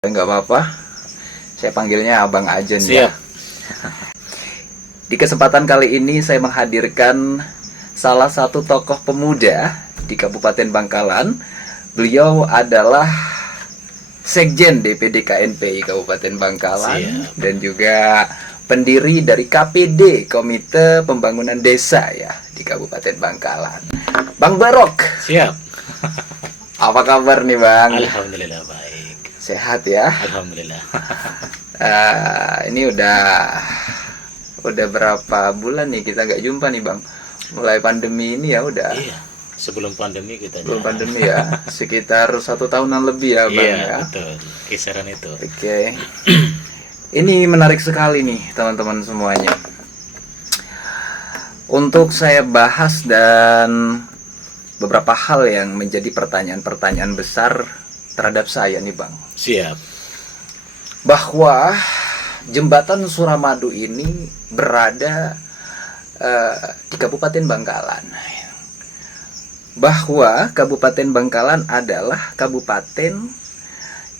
Nggak apa-apa, saya panggilnya Abang Ajen Siap. ya. Di kesempatan kali ini saya menghadirkan salah satu tokoh pemuda di Kabupaten Bangkalan. Beliau adalah Sekjen DPD KNPI Kabupaten Bangkalan. Siap. Dan juga pendiri dari KPD, Komite Pembangunan Desa ya di Kabupaten Bangkalan. Bang Barok. Siap. Apa kabar nih Bang? Alhamdulillah baik. Sehat ya? Alhamdulillah. Ini udah berapa bulan nih kita nggak jumpa nih Bang. Mulai pandemi ini ya udah. Iya. Sebelum pandemi kita. Belum pandemi ya. Sekitar 1 tahunan lebih ya Bang Iya, ya. betul. Kisaran itu. Oke. Ini menarik sekali nih teman-teman semuanya. Untuk saya bahas dan beberapa hal yang menjadi pertanyaan-pertanyaan besar terhadap saya nih Bang. Siap. Bahwa jembatan Suramadu ini berada di Kabupaten Bangkalan. Bahwa Kabupaten Bangkalan adalah kabupaten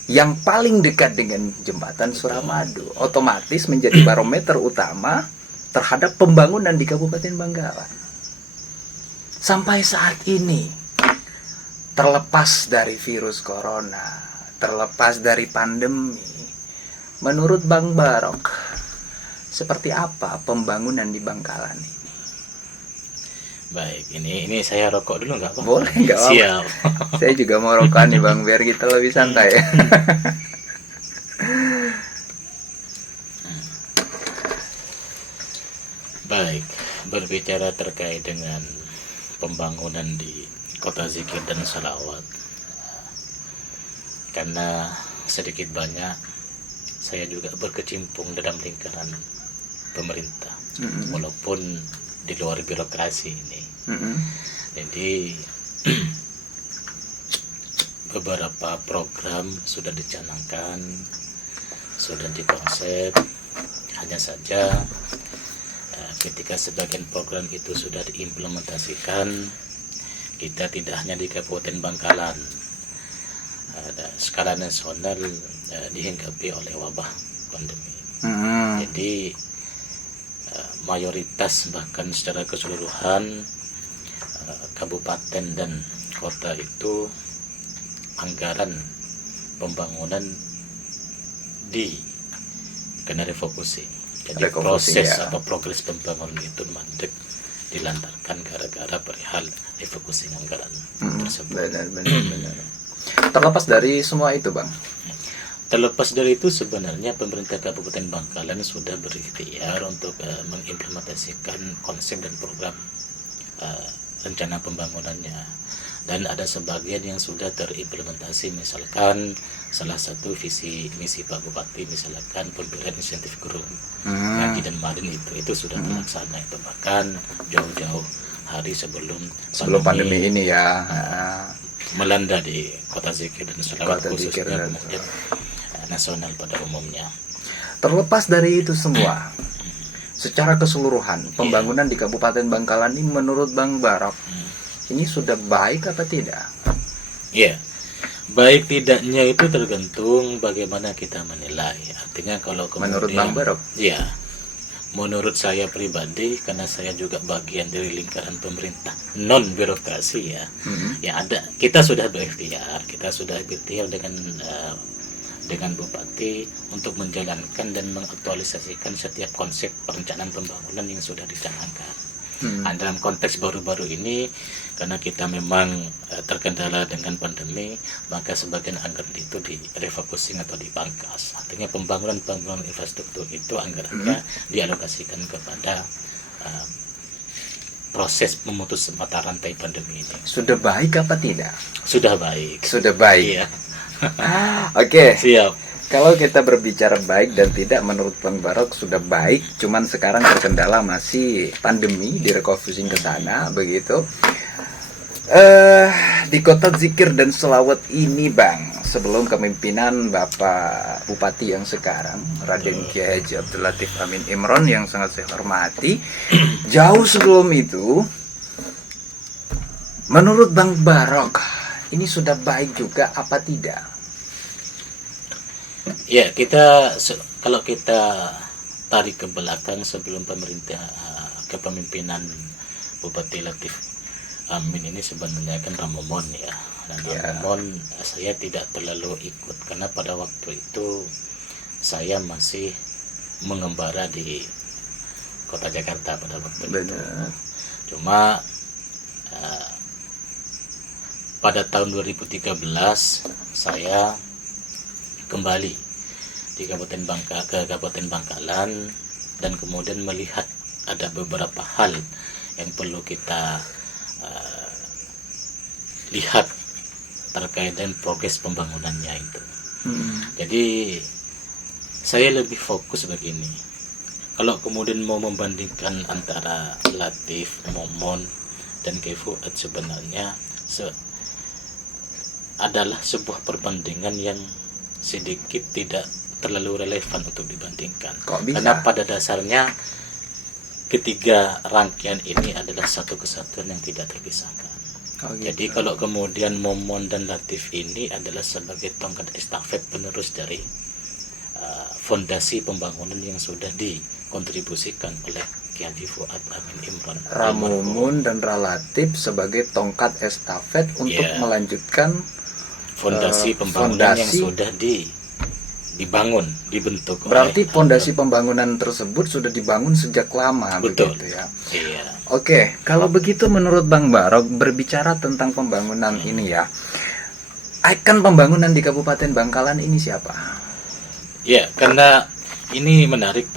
yang paling dekat dengan jembatan Suramadu. Otomatis menjadi barometer utama terhadap pembangunan di Kabupaten Bangkalan. Sampai saat ini, terlepas dari virus corona, terlepas dari pandemi, menurut Bang Barok, seperti apa pembangunan di Bangkalan ini? Baik, ini saya rokok dulu nggak apa-apa? Boleh, nggak apa-apa. Siap. Saya juga mau rokokan nih Bang, biar kita lebih santai. Baik, berbicara terkait dengan pembangunan di Kota Zikir dan Salawat. Karena sedikit banyak saya juga berkecimpung dalam lingkaran pemerintah, walaupun di luar birokrasi ini. Jadi beberapa program sudah dicanangkan, sudah dikonsep, hanya saja ketika sebagian program itu sudah diimplementasikan, kita tidak hanya di Kabupaten Bangkalan, skala nasional dihinggapi oleh wabah pandemi. Jadi mayoritas bahkan secara keseluruhan kabupaten dan kota itu anggaran pembangunan kena refocusing. Jadi proses ya. atau progres pembangunan itu mandek dilantarkan gara-gara perihal refocusing anggaran tersebut. Benar. Terlepas dari semua itu Bang, Terlepas dari itu, sebenarnya pemerintah Kabupaten Bangkalan sudah berikhtiar untuk mengimplementasikan konsep dan program rencana pembangunannya. Dan ada sebagian yang sudah terimplementasi, misalkan salah satu visi misi Pak Bupati, misalkan pemberian insentif guru ngaji dan marin itu sudah terlaksana, itu bahkan jauh-jauh hari sebelum pandemi ini ya. Melanda di Kota Zikir dan Salawat, khususnya dan kemudian nasional pada umumnya. Terlepas dari itu semua, secara keseluruhan pembangunan di Kabupaten Bangkalan ini menurut Bang Barok ini sudah baik apa tidak? Iya, baik tidaknya itu tergantung bagaimana kita menilai. Artinya kalau kemudian, menurut Bang Barok? Iya, menurut saya pribadi, karena saya juga bagian dari lingkaran pemerintah non birokrasi ya, yang ada kita sudah berikhtiar dengan Bupati untuk menjalankan dan mengaktualisasikan setiap konsep perencanaan pembangunan yang sudah dicanangkan. Dalam konteks baru-baru ini, karena kita memang terkendala dengan pandemi, maka sebagian anggaran itu direfocusing atau dipangkas. Artinya pembangunan infrastruktur itu anggarannya dialokasikan kepada proses memutus mata rantai pandemi ini. Sudah baik apa tidak? Sudah baik. Sudah baik. Iya. Oke. Siap. Kalau kita berbicara baik dan tidak, menurut Bang Barok sudah baik, cuman sekarang terkendala masih pandemi, direfocusing ke sana begitu. Di Kota Zikir dan Salawat ini Bang, sebelum kepemimpinan Bapak Bupati yang sekarang, Raden Kiai Haji Abdul Latif Amin Imron yang sangat saya hormati, jauh sebelum itu, menurut Bang Barok ini sudah baik juga apa tidak? Ya, kalau kita tarik ke belakang sebelum kepemimpinan Bupati Latif Amin ini sebenarnya kan Ramomon ya. Dan Ramomon saya tidak terlalu ikut karena pada waktu itu saya masih mengembara di kota Jakarta pada waktu itu. Cuma pada tahun 2013 saya kembali di Kabupaten Bangkalan dan kemudian melihat ada beberapa hal yang perlu kita lihat terkait dengan progres pembangunannya itu. Jadi saya lebih fokus begini. Kalau kemudian mau membandingkan antara Latif, Momon dan Kiai Fuad sebenarnya adalah sebuah perbandingan yang sedikit tidak terlalu relevan untuk dibandingkan. Kok bisa? Karena pada dasarnya ketiga rangkaian ini adalah satu kesatuan yang tidak terpisahkan. Jadi kalau kemudian Momon dan Latif ini adalah sebagai tongkat estafet penerus dari fondasi pembangunan yang sudah dikontribusikan oleh Kiai Haji Fuad Amin Imron. Ramumun dan Relatif sebagai tongkat estafet untuk melanjutkan fondasi pembangunan yang sudah dibentuk. Berarti fondasi pembangunan tersebut sudah dibangun sejak lama. Betul. Begitu ya. Iya. Oke, kalau begitu menurut Bang Barok berbicara tentang pembangunan ini ya, ikon pembangunan di Kabupaten Bangkalan ini siapa? Ya, karena ini menarik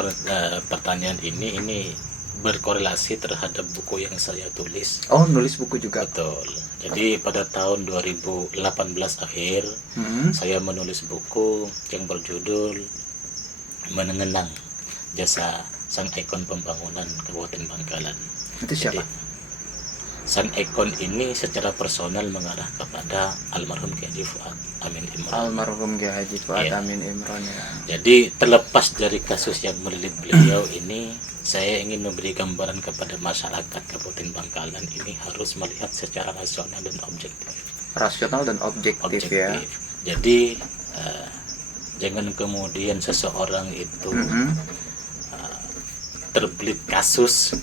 pertanyaan ini berkorelasi terhadap buku yang saya tulis. Oh, nulis buku juga. Betul. Jadi pada tahun 2018 akhir saya menulis buku yang berjudul Mengenang Jasa Sang Ikon Pembangunan Kabupaten Bangkalan. Itu siapa? Jadi, sang ikon ini secara personal mengarah kepada almarhum Kiai Haji Fuad Amin Imron. Almarhum Kiai Haji Fuad Amin Imron ya. Jadi terlepas dari kasus yang melilit beliau ini, saya ingin memberi gambaran kepada masyarakat Kabupaten Bangkalan ini harus melihat secara rasional dan objektif. Rasional dan objektif. Ya. Jadi jangan kemudian seseorang itu terbelit kasus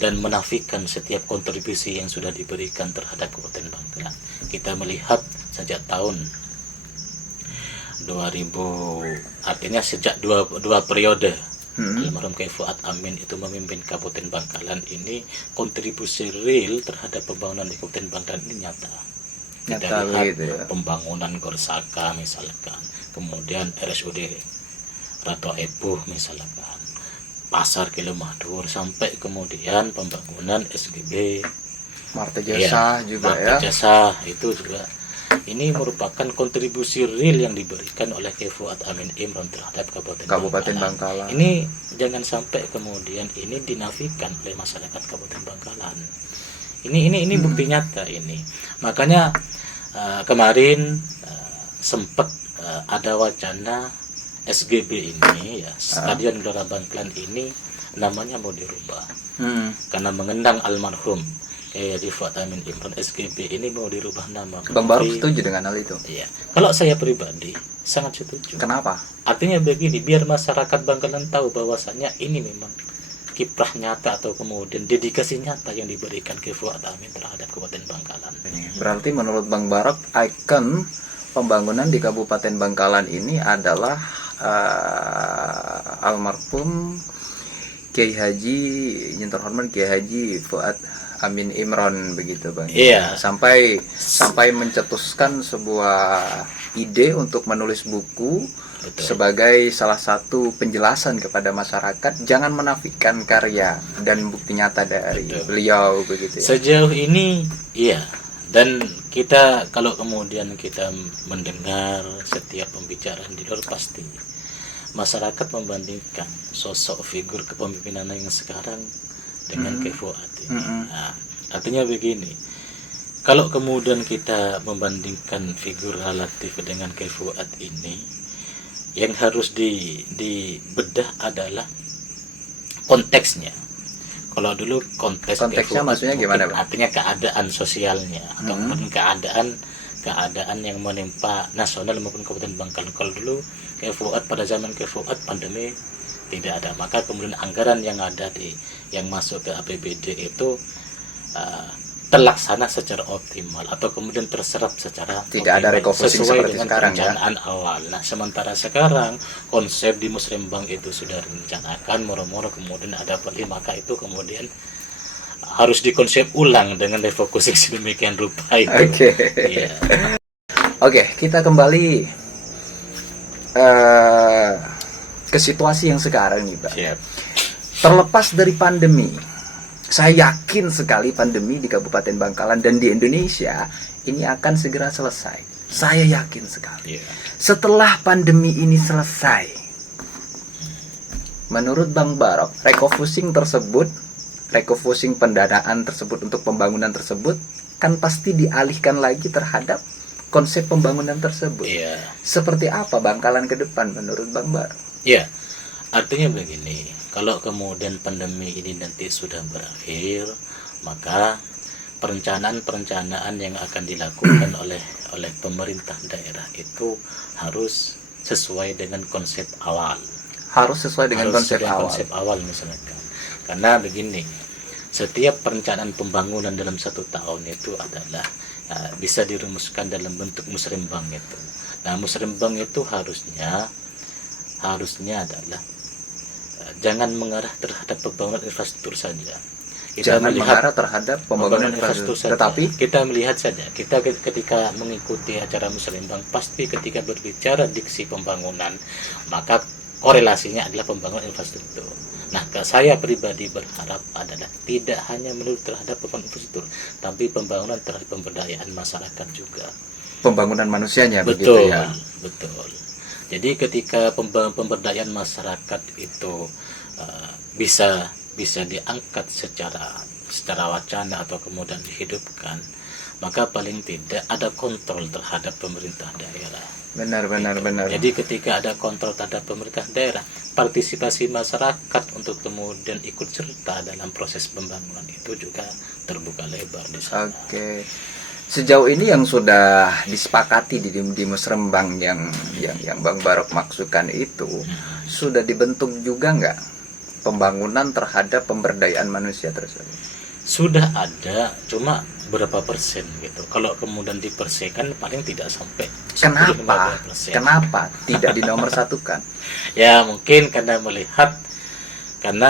dan menafikan setiap kontribusi yang sudah diberikan terhadap Kabupaten Bangkalan. Kita melihat sejak tahun 2000, artinya sejak dua periode almarhum Kiai Fuad Amin itu memimpin Kabupaten Bangkalan ini, kontribusi real terhadap pembangunan di Kabupaten Bangkalan ini nyata. Kita lihat gitu ya. pembangunan Gorsaka misalkan, kemudian RSUD Ratu Epuh misalkan, Pasar Kilomadur, sampai kemudian pembangunan SGB Marta Jasa juga Marta ya. Jasa itu juga. Ini merupakan kontribusi real yang diberikan oleh Kiai Fuad Amin Imron terhadap Kabupaten Bangkalan. Ini jangan sampai kemudian ini dinafikan oleh masyarakat Kabupaten Bangkalan. Ini bukti nyata ini. Makanya kemarin sempat ada wacana SGB ini ya, Stadion Gelora Bangkalan ini namanya mau dirubah karena mengenang almarhum Kiai Haji Fuad Amin Imron. SGB ini mau dirubah nama. Bang Barok setuju dengan hal itu? Iya. Kalau saya pribadi sangat setuju. Kenapa? Artinya begini, biar masyarakat Bangkalan tahu bahwasannya ini memang kiprah nyata atau kemudian dedikasi nyata yang diberikan Kiai Fuad Amin terhadap Kabupaten Bangkalan. Berarti menurut Bang Barok ikon pembangunan di Kabupaten Bangkalan ini adalah almarhum Kiai Haji yang terhormat Kiai Haji Fuad Amin Imron, begitu Bang. Iya. Sampai mencetuskan sebuah ide untuk menulis buku. Betul. Sebagai salah satu penjelasan kepada masyarakat jangan menafikan karya dan bukti nyata dari beliau, begitu ya. Sejauh ini iya. Dan kita kalau kemudian kita mendengar setiap pembicaraan di luar, pasti masyarakat membandingkan sosok figur kepemimpinan yang sekarang dengan Kiai Fuad ini. Nah, artinya begini, kalau kemudian kita membandingkan figur relatif dengan Kiai Fuad ini, yang harus dibedah adalah konteksnya. Kalau dulu konteksnya maksudnya gimana, Bang? artinya keadaan sosialnya atau keadaan keadaan yang menimpa nasional maupun Kabupaten Bangkalan. Kalau dulu Fuad, pada zaman Fuad pandemi tidak ada, maka kemudian anggaran yang ada yang masuk ke APBD itu terlaksana secara optimal atau kemudian terserap secara tidak ada refocusing sesuai seperti dengan sekarang ya. perencanaan awal. Nah, sementara sekarang konsep di Musrembang itu sudah direncanakan, moro-moro kemudian ada perli, maka itu kemudian harus dikonsep ulang dengan refocusing sedemikian rupa itu. Oke. Iya. Oke, kita kembali ke situasi yang sekarang nih, Pak. Siap. Terlepas dari pandemi, saya yakin sekali pandemi di Kabupaten Bangkalan dan di Indonesia ini akan segera selesai. Saya yakin sekali. Iya. Setelah pandemi ini selesai, menurut Bang Barok, refocusing pendanaan tersebut untuk pembangunan tersebut kan pasti dialihkan lagi terhadap konsep pembangunan tersebut. Iya. Seperti apa Bangkalan ke depan menurut Bang Barok? Iya. Artinya begini, kalau kemudian pandemi ini nanti sudah berakhir, maka perencanaan yang akan dilakukan oleh pemerintah daerah itu harus sesuai dengan konsep awal. Harus sesuai dengan Harus konsep sesuai awal. konsep awal misalkan. Karena begini, setiap perencanaan pembangunan dalam 1 tahun itu adalah bisa dirumuskan dalam bentuk musrembang itu. Nah, musrembang itu harusnya adalah jangan mengarah terhadap pembangunan infrastruktur saja. Jangan mengarah terhadap pembangunan infrastruktur, saja. tetapi Kita melihat saja, kita ketika mengikuti acara musrembang, pasti ketika berbicara diksi pembangunan, maka korelasinya adalah pembangunan infrastruktur. Nah, saya pribadi berharap adalah tidak hanya melulu terhadap pembangunan infrastruktur, tapi pembangunan terhadap pemberdayaan masyarakat juga. pembangunan manusianya Betul, begitu ya. betul. Jadi ketika pemberdayaan masyarakat itu bisa diangkat secara wacana atau kemudian dihidupkan, maka paling tidak ada kontrol terhadap pemerintah daerah. Benar. Jadi ketika ada kontrol terhadap pemerintah daerah, partisipasi masyarakat untuk kemudian ikut serta dalam proses pembangunan itu juga terbuka lebar di sana. Oke. Sejauh ini yang sudah disepakati di Musrembang yang Bang Barok maksudkan itu sudah dibentuk juga nggak pembangunan terhadap pemberdayaan manusia tersebut? Sudah ada, cuma berapa persen gitu. Kalau kemudian dipersekan paling tidak sampai 10-15%. Kenapa tidak dinomorsatukan? Ya mungkin karena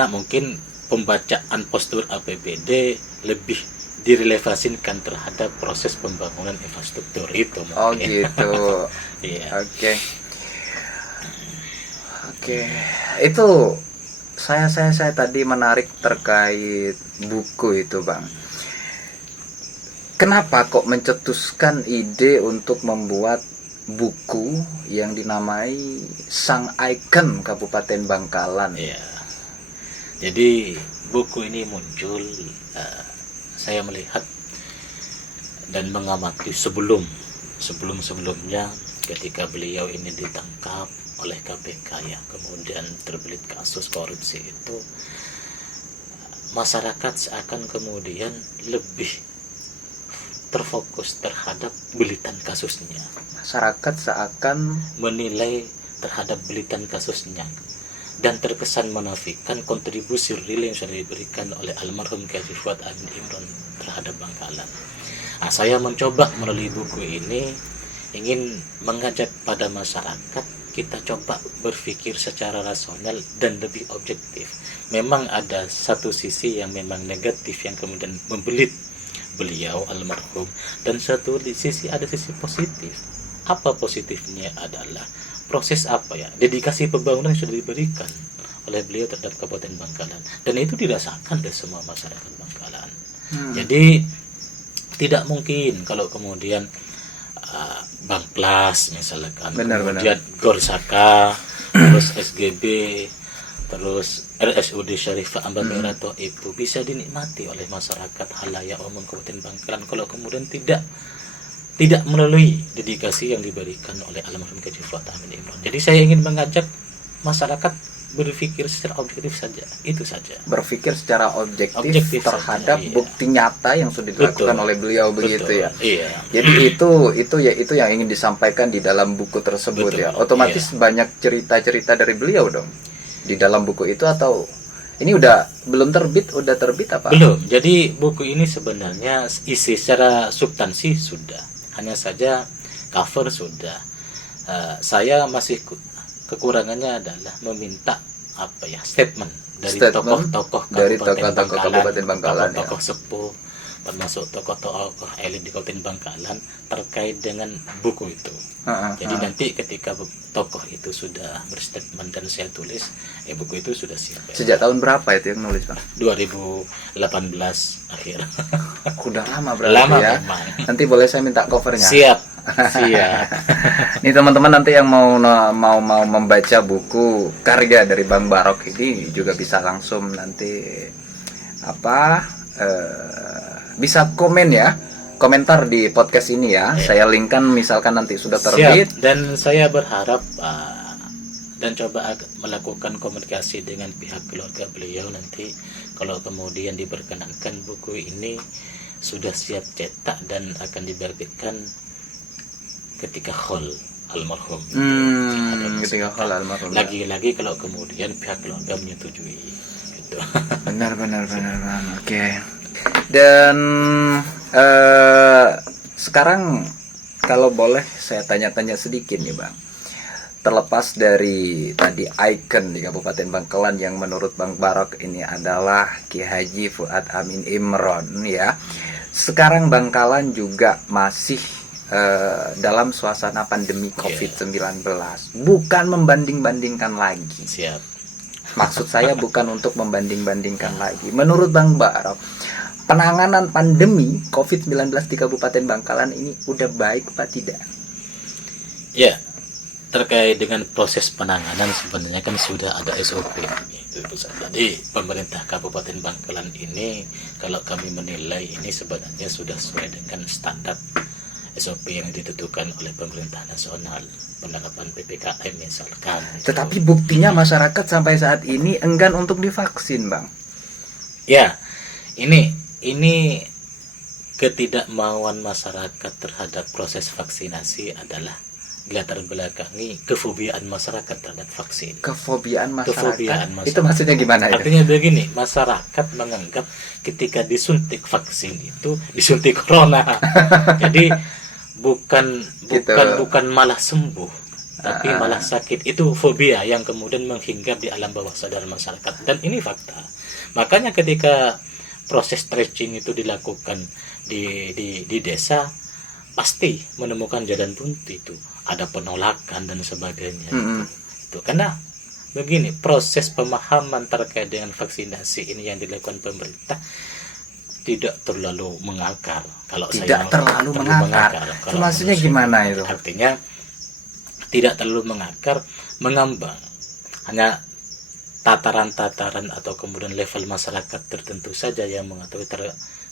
mungkin pembacaan postur APBD lebih direlevasikan terhadap proses pembangunan infrastruktur itu mungkin. Oh gitu. Iya. Oke. Itu saya tadi menarik terkait buku itu, Bang. Kenapa kok mencetuskan ide untuk membuat buku yang dinamai Sang Ikon Kabupaten Bangkalan? Iya. Jadi buku ini muncul, saya melihat dan mengamati sebelumnya ketika beliau ini ditangkap oleh KPK ya, kemudian terbelit kasus korupsi itu, masyarakat seakan kemudian lebih terfokus terhadap belitan kasusnya. Masyarakat seakan menilai terhadap belitan kasusnya dan terkesan menafikan kontribusi real yang sudah diberikan oleh almarhum Kiai Fuad Amin Imron terhadap Bangkalan. Nah, saya mencoba melalui buku ini ingin mengajak pada masyarakat kita coba berpikir secara rasional dan lebih objektif. Memang ada satu sisi yang memang negatif yang kemudian membelit beliau almarhum, dan satu sisi ada sisi positif. Apa positifnya adalah proses dedikasi pembangunan yang sudah diberikan oleh beliau terhadap Kabupaten Bangkalan, dan itu dirasakan oleh semua masyarakat Bangkalan. Jadi tidak mungkin kalau kemudian Bangplas misalkan, kemudian Gorsaka, terus SGB, terus RSUD Syarifah Amba Merah atau itu bisa dinikmati oleh masyarakat halayak umum Kabupaten Bangkalan kalau kemudian tidak melalui dedikasi yang diberikan oleh almarhum Kiai Fuad Amin Imron. Jadi saya ingin mengajak masyarakat berpikir secara objektif saja, itu saja. Berpikir secara objektif, Objektif terhadap saja, iya. bukti nyata yang sudah dilakukan Betul. oleh beliau begitu Betul, ya. iya. Jadi itu yang ingin disampaikan di dalam buku tersebut Betul, ya. Otomatis banyak cerita-cerita dari beliau dong di dalam buku itu, atau ini udah belum terbit, udah terbit apa? Belum. Jadi buku ini sebenarnya isi secara substansi sudah, hanya saja cover sudah. Saya masih kekurangannya adalah meminta apa ya, statement dari Statement tokoh-tokoh dari Kabupaten tokoh-tokoh Kabupaten Bangkalan, ya. tokoh-tokoh sepuh, termasuk tokoh-tokoh elit di Kabupaten Bangkalan terkait dengan buku itu. Jadi nanti ketika tokoh itu sudah berstatement dan saya tulis, buku itu sudah siap. Sejak tahun berapa itu yang nulis, Bang? 2018 akhir. Udah lama berarti Lama ya. memang. Nanti boleh saya minta covernya? Siap. Siap. Nih teman-teman, nanti yang mau membaca buku karya dari Bang Barok ini juga bisa langsung nanti bisa komen ya, komentar di podcast ini ya. Saya linkkan misalkan nanti sudah terbit. Siap. Dan saya berharap dan coba melakukan komunikasi dengan pihak keluarga beliau nanti kalau kemudian diperkenankan buku ini sudah siap cetak dan akan diterbitkan ketika khol almarhum. Ketika khol almarhum. Lagi-lagi kalau kemudian pihak keluarga menyetujui gitu. Benar. Oke. Dan sekarang kalau boleh saya tanya-tanya sedikit nih, Bang. Terlepas dari tadi ikon di Kabupaten Bangkalan yang menurut Bang Barok ini adalah Ki Haji Fuad Amin Imron ya. Sekarang Bangkalan juga masih dalam suasana pandemi COVID-19. Bukan membanding-bandingkan lagi. Siap. Maksud saya bukan untuk membanding-bandingkan lagi. Menurut Bang Barok, penanganan pandemi COVID-19 di Kabupaten Bangkalan ini udah baik apa tidak? Ya, terkait dengan proses penanganan sebenarnya kan sudah ada SOP. Jadi pemerintah Kabupaten Bangkalan ini kalau kami menilai ini sebenarnya sudah sesuai dengan standar SOP yang ditentukan oleh pemerintah nasional, penerapan PPKM misalkan. Tetapi buktinya masyarakat sampai saat ini enggan untuk divaksin, Bang. Ya, ini ketidakmauan masyarakat terhadap proses vaksinasi adalah dilatar belakangi kefobiaan masyarakat terhadap vaksin. Kefobiaan masyarakat. Kefobiaan masyarakat. Itu maksudnya gimana itu? Artinya begini, masyarakat menganggap ketika disuntik vaksin itu disuntik corona. Jadi bukan malah sembuh, tapi malah sakit. Itu fobia yang kemudian menghinggap di alam bawah sadar masyarakat, dan ini fakta. Makanya ketika proses tracing itu dilakukan di desa, pasti menemukan jalan buntu, itu ada penolakan dan sebagainya. Itu karena begini, proses pemahaman terkait dengan vaksinasi ini yang dilakukan pemerintah tidak terlalu mengakar. Kalau tidak terlalu mengakar. Itu maksudnya gimana itu? Artinya tidak terlalu mengakar, mengambang. Hanya tataran-tataran atau kemudian level masyarakat tertentu saja yang mengetahui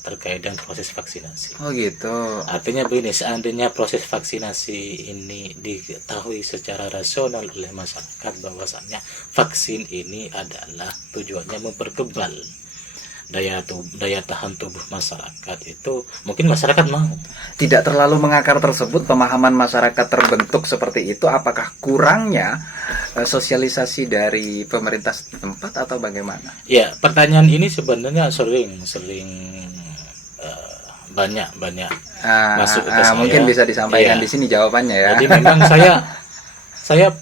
terkait dengan proses vaksinasi. Oh gitu. Artinya begini, seandainya proses vaksinasi ini diketahui secara rasional oleh masyarakat bahwasannya vaksin ini adalah tujuannya memperkebal daya tahan tubuh masyarakat, itu mungkin masyarakat mau. Tidak terlalu mengakar tersebut, pemahaman masyarakat terbentuk seperti itu, apakah kurangnya sosialisasi dari pemerintah setempat atau bagaimana? Ya, pertanyaan ini sebenarnya sering banyak masuk ke saya. Mungkin bisa disampaikan Ya. di sini jawabannya ya. Jadi memang saya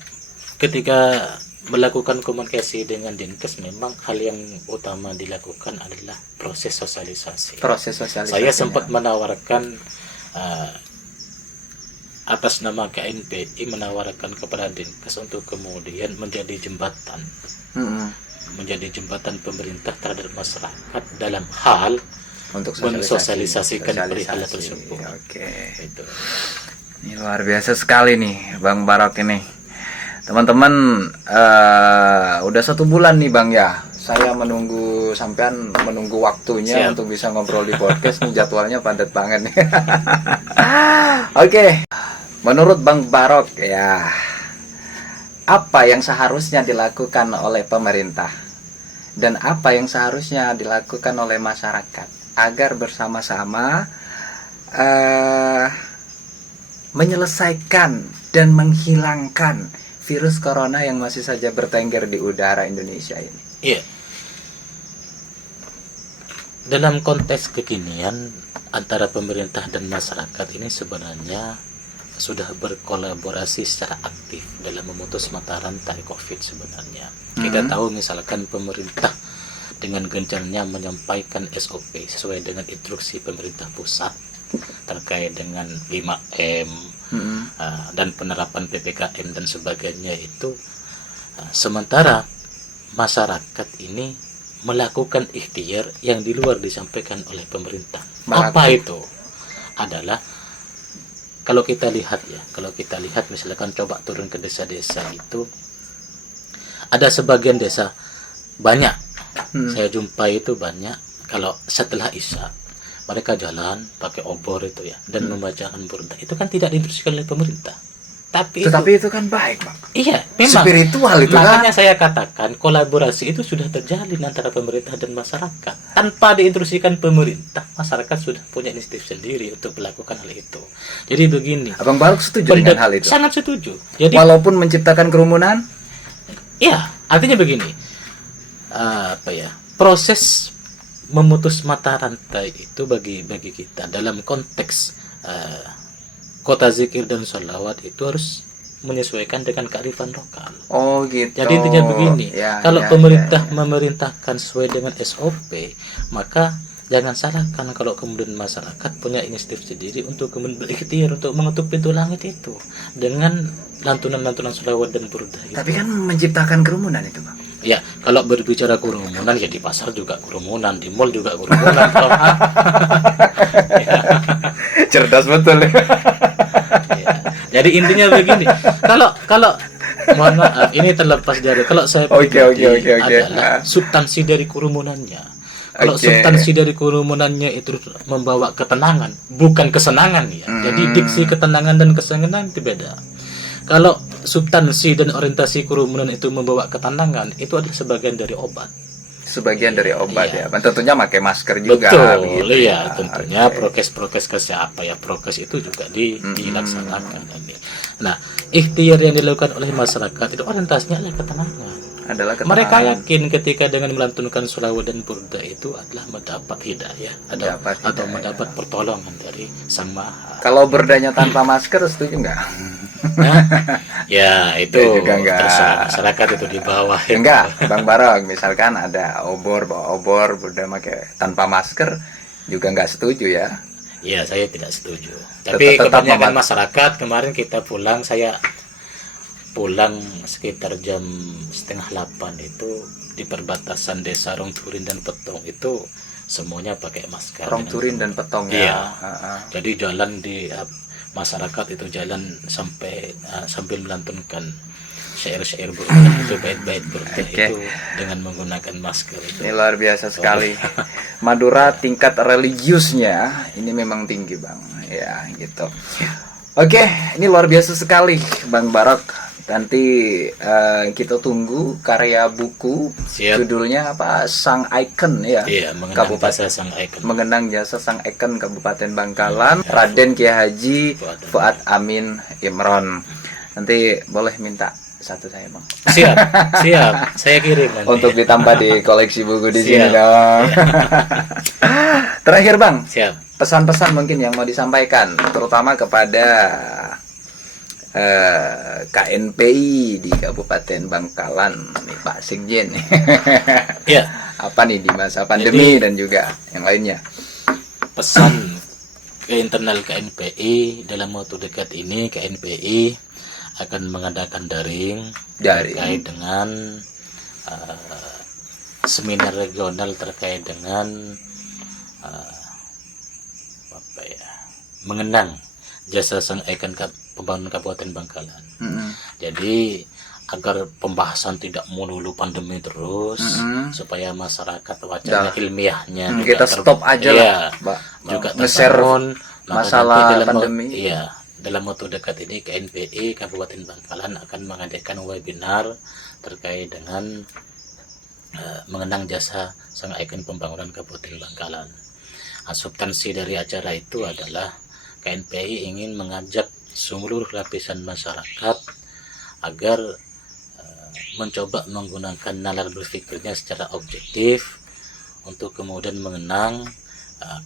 ketika melakukan komunikasi dengan Dinkes, memang hal yang utama dilakukan adalah proses sosialisasi. Saya sempat menawarkan atas nama KNPI menawarkan kepada Dinkes untuk kemudian menjadi jembatan, menjadi jembatan pemerintah terhadap masyarakat dalam hal untuk mensosialisasikan perihal tersebut. Oke. Itu. Ini luar biasa sekali nih Bang Barok ini. Teman-teman, udah 1 bulan nih Bang ya. Saya menunggu sampean menunggu waktunya. Siap. Untuk bisa ngobrol di podcast nih, jadwalnya padat banget nih. Oke. Menurut Bang Barok ya, apa yang seharusnya dilakukan oleh pemerintah dan apa yang seharusnya dilakukan oleh masyarakat agar bersama-sama menyelesaikan dan menghilangkan virus corona yang masih saja bertengger di udara Indonesia ini. Iya. Dalam konteks kekinian antara pemerintah dan masyarakat ini sebenarnya sudah berkolaborasi secara aktif dalam memutus mata rantai COVID sebenarnya. Kita tahu misalkan pemerintah dengan gencarnya menyampaikan SOP sesuai dengan instruksi pemerintah pusat terkait dengan 5M dan penerapan PPKM dan sebagainya itu, sementara masyarakat ini melakukan ikhtiar yang di luar disampaikan oleh pemerintah. Apa itu? Adalah kalau kita lihat misalkan coba turun ke desa-desa itu, ada sebagian desa banyak saya jumpai itu banyak kalau setelah Isya mereka jalan pakai obor itu ya dan membacakan burda. Itu kan tidak diinstruksikan oleh pemerintah. Tetapi itu kan baik, Bang. Iya, memang spiritual itu. Makanya kan saya katakan kolaborasi itu sudah terjalin antara pemerintah dan masyarakat. Tanpa diinstruksikan pemerintah, masyarakat sudah punya inisiatif sendiri untuk melakukan hal itu. Jadi begini. Abang Barok setuju dengan hal itu? Sangat setuju. Jadi walaupun menciptakan kerumunan? Iya, artinya begini. Proses memutus mata rantai itu bagi kita dalam konteks kota zikir dan sholawat itu harus menyesuaikan dengan kearifan lokal. Oh gitu. Jadi intinya begini, kalau pemerintah memerintahkan sesuai dengan SOP, maka jangan salahkan kalau kemudian masyarakat punya inisiatif sendiri untuk kemudian berikhtiar untuk mengetuk pintu langit itu dengan lantunan-lantunan sholawat dan burdah itu. Tapi kan menciptakan kerumunan itu, Bang. Ya, kalau berbicara kerumunan ya di pasar juga kerumunan, di mall juga kerumunan. Ya. Cerdas betul. Ya. Jadi intinya begini, kalau mohon maaf ini terlepas dari kalau saya adalah substansi dari kerumunannya. Kalau substansi dari kerumunannya itu membawa ketenangan, bukan kesenangan ya. Jadi diksi ketenangan dan kesenangan itu beda. Kalau substansi dan orientasi kerumunan itu membawa ketenangan, itu adalah sebagian dari obat. Sebagian dari obat ya. Tentunya pakai masker juga. Betul, iya. Tentunya prokes prokes itu juga dilaksanakan. Nah, ikhtiar yang dilakukan oleh masyarakat itu orientasinya adalah ketenangan. Mereka yakin ketika dengan melantunkan sholawat dan burda itu adalah mendapat hidayah atau mendapat pertolongan dari Sang Maha. Kalau burdanya tanpa masker setuju nggak? Nah, ya itu terserah masyarakat itu di bawah. Enggak, Bang Barok, misalkan ada bawa obor, burda pakai tanpa masker juga nggak setuju ya? Iya, saya tidak setuju. Tapi kebanyakan masyarakat kemarin kita pulang, saya pulang sekitar jam 7:30 itu di perbatasan desa Rongturin dan Petong itu semuanya pakai masker. Rongturin dan Petong ya. Jadi jalan di masyarakat itu jalan sambil melantunkan syair-syair burda itu, bait-bait burda itu dengan menggunakan masker itu. Ini luar biasa sekali. Madura tingkat religiusnya ini memang tinggi, Bang. Ya, gitu. Oke, ini luar biasa sekali, Bang Barok. Nanti kita tunggu karya buku. Siap. Judulnya apa? Sang Ikon ya. Iya, mengenang jasa Sang Ikon. Mengenang jasa Sang Ikon Kabupaten Bangkalan, Raden Kiai Haji Fuad Amin Imron. Nanti boleh minta satu saya, Bang. Siap. Saya kirim nanti. Untuk ditambah di koleksi buku di sini dong. Terakhir, Bang. Siap. Pesan-pesan mungkin yang mau disampaikan, terutama kepada KNPI di Kabupaten Bangkalan, nih Pak Sekjen. Ya. Apa nih di masa pandemi dan juga yang lainnya? Pesan ke internal KNPI dalam waktu dekat ini, KNPI akan mengadakan daring terkait dengan seminar regional terkait dengan mengenang jasa Sang Ikon Pembangunan Kabupaten Bangkalan. Jadi agar pembahasan tidak melulu pandemi terus, supaya masyarakat wacana ilmiahnya juga kita stop aja lah, juga nge-share masalah pandemi. Iya, dalam waktu dekat ini KNPI Kabupaten Bangkalan akan mengadakan webinar terkait dengan mengenang jasa sang ikon pembangunan Kabupaten Bangkalan. Substansi dari acara itu adalah KNPI ingin mengajak seluruh lapisan masyarakat agar mencoba menggunakan nalar berpikirnya secara objektif untuk kemudian mengenang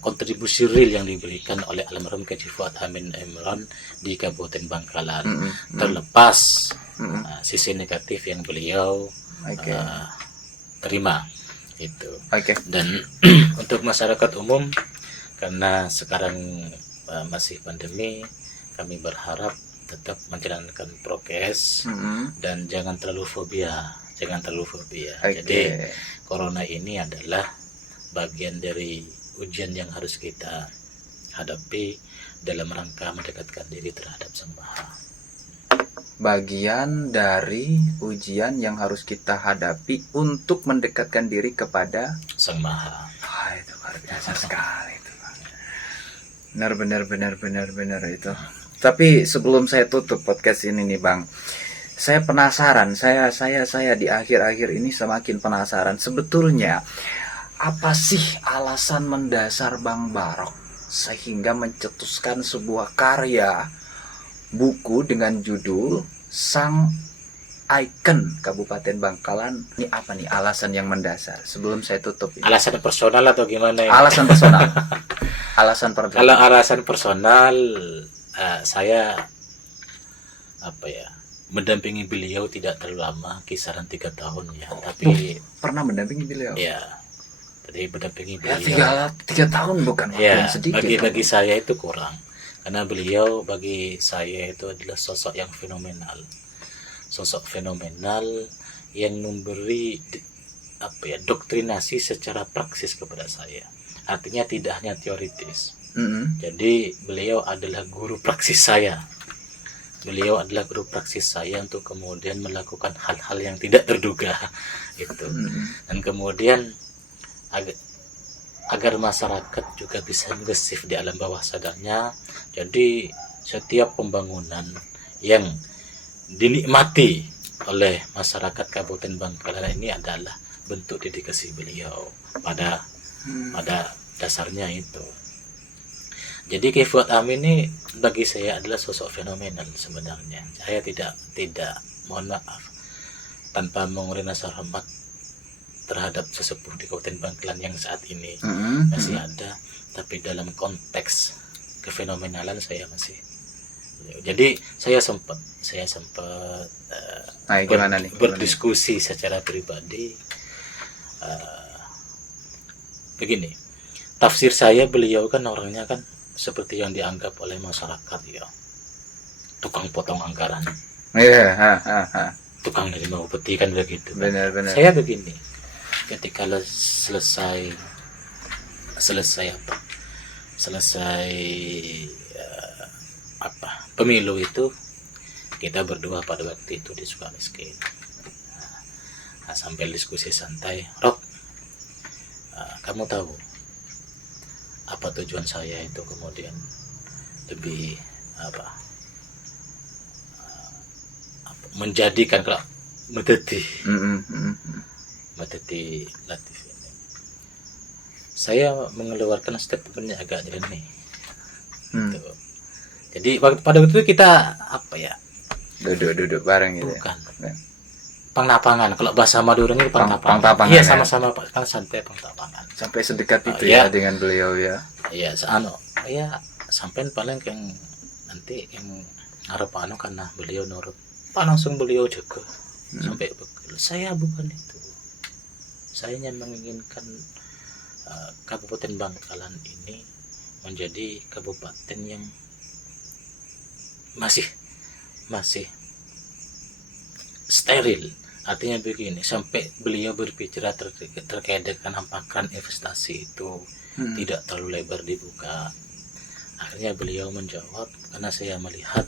kontribusi real yang diberikan oleh almarhum K.H. Fuad Amin Imron di Kabupaten Bangkalan, terlepas sisi negatif yang beliau terima itu. Dan untuk masyarakat umum, karena sekarang masih pandemi, kami berharap tetap menjalankan prokes dan jangan terlalu fobia. Jadi corona ini adalah bagian dari ujian yang harus kita hadapi dalam rangka mendekatkan diri terhadap Sang Maha. Bagian dari ujian yang harus kita hadapi untuk mendekatkan diri kepada Sang Maha. Itu luar biasa sekali itu. Benar itu. Tapi sebelum saya tutup podcast ini nih Bang, saya penasaran, saya di akhir-akhir ini semakin penasaran sebetulnya apa sih alasan mendasar Bang Barok sehingga mencetuskan sebuah karya buku dengan judul Sang Ikon Kabupaten Bangkalan. Ini apa nih alasan yang mendasar sebelum saya tutup ini? Alasan personal atau gimana ya? Alasan personal. Kalau alasan personal, saya mendampingi beliau tidak terlalu lama, kisaran 3 tahun ya. Tapi pernah mendampingi beliau? Ya, tadi mendampingi beliau. Ya, 3 tahun bukan waktu yang sedikit. Bagi saya itu kurang, karena beliau bagi saya itu adalah sosok yang fenomenal, yang memberi doktrinasi secara praksis kepada saya. Artinya tidak hanya teoritis. Jadi beliau adalah guru praksis saya. Untuk kemudian melakukan hal-hal yang tidak terduga itu. Dan kemudian agar masyarakat juga bisa agresif di alam bawah sadarnya. Jadi setiap pembangunan yang dinikmati oleh masyarakat Kabupaten Bangkalan ini adalah bentuk dedikasi beliau pada dasarnya itu. Jadi K.H. Fuad Amin ini bagi saya adalah sosok fenomenal sebenarnya. Saya tidak mohon maaf, tanpa mengurangi rasa hormat terhadap sesepuh di Kabupaten Bangkalan yang saat ini masih ada, tapi dalam konteks kefenomenalan saya masih. Jadi saya sempat berdiskusi secara pribadi. Begini, tafsir saya, beliau kan orangnya kan seperti yang dianggap oleh masyarakat ya, tukang potong anggaran, tukang nerima upeti kan begitu. Benar. Saya begini, ketika selesai pemilu itu, kita berdua pada waktu itu di Sukamiskin. Sambil diskusi santai, Rob, kamu tahu apa tujuan saya itu kemudian lebih menjadikan kalau Medeti Latif ini. Saya mengeluarkan statementnya agak jernih. Gitu. Jadi pada waktu itu kita duduk bareng gitu. Bukan. Pangtapangan, kalau bahasa Maduranya pangtapangan. Iya, sama-sama santai pangtapangan. Sampai sedekat itu ya dengan beliau ya. Iya, sampai paling yang nanti yang harap karena beliau nurut. Langsung beliau juga sampai saya bukan itu. Saya hanya menginginkan Kabupaten Bangkalan ini menjadi kabupaten yang masih steril. Artinya begini, sampai beliau berbicara terkait dengan apakah investasi itu tidak terlalu lebar dibuka. Akhirnya beliau menjawab, karena saya melihat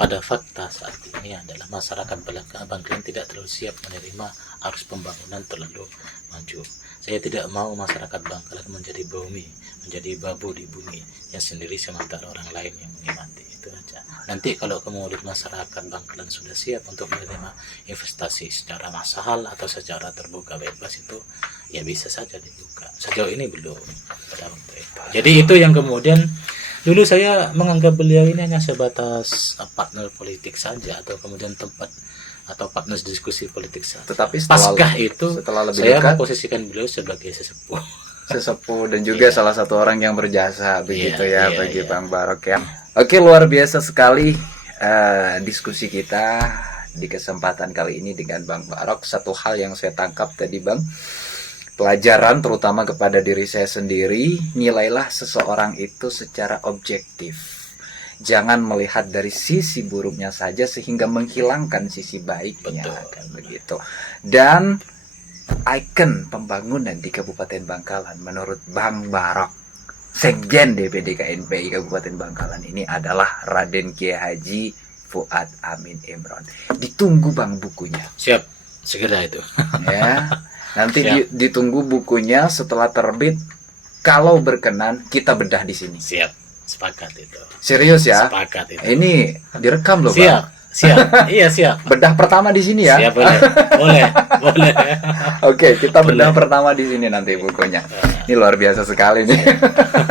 pada fakta saat ini adalah masyarakat Bangkalan tidak terlalu siap menerima arus pembangunan terlalu maju. Saya tidak mau masyarakat Bangkalan menjadi bumi, menjadi babu di bumi yang sendiri sementara orang lain yang menikmati. Itu aja. Nanti kalau kemudian masyarakat Bangkalan sudah siap untuk menerima investasi secara massal atau secara terbuka bebas, itu ya bisa saja dibuka. Sejauh ini belum pada waktu itu. Jadi itu yang kemudian dulu saya menganggap beliau ini hanya sebatas partner politik saja, atau kemudian tempat atau partner diskusi politik saja. Tetapi Paskah itu setelah lebih saya dekat, memposisikan beliau sebagai sesepuh dan juga Iya. salah satu orang yang berjasa begitu Iya, ya bagi iya. Bang Barok ya. Oke, luar biasa sekali diskusi kita di kesempatan kali ini dengan Bang Barok. Satu hal yang saya tangkap tadi Bang, pelajaran terutama kepada diri saya sendiri, nilailah seseorang itu secara objektif. Jangan melihat dari sisi buruknya saja sehingga menghilangkan sisi baiknya. Betul. Kan begitu. Dan ikon pembangunan di Kabupaten Bangkalan menurut Bang Barok, Sekjen DPD KNPI Kabupaten Bangkalan ini adalah Raden Kiai Haji Fuad Amin Imron. Ditunggu Bang bukunya. Siap, segera itu. Ya. Nanti Siap. ditunggu bukunya setelah terbit. Kalau berkenan kita bedah di sini. Siap, sepakat itu. Serius ya? Sepakat itu. Ini direkam loh, Siap, Bang. siap. Iya, siap. Bedah pertama di sini ya. Siap, boleh. Boleh, boleh. Oke, kita bedah Boleh. pertama di sini nanti bukunya. Ini luar biasa sekali nih.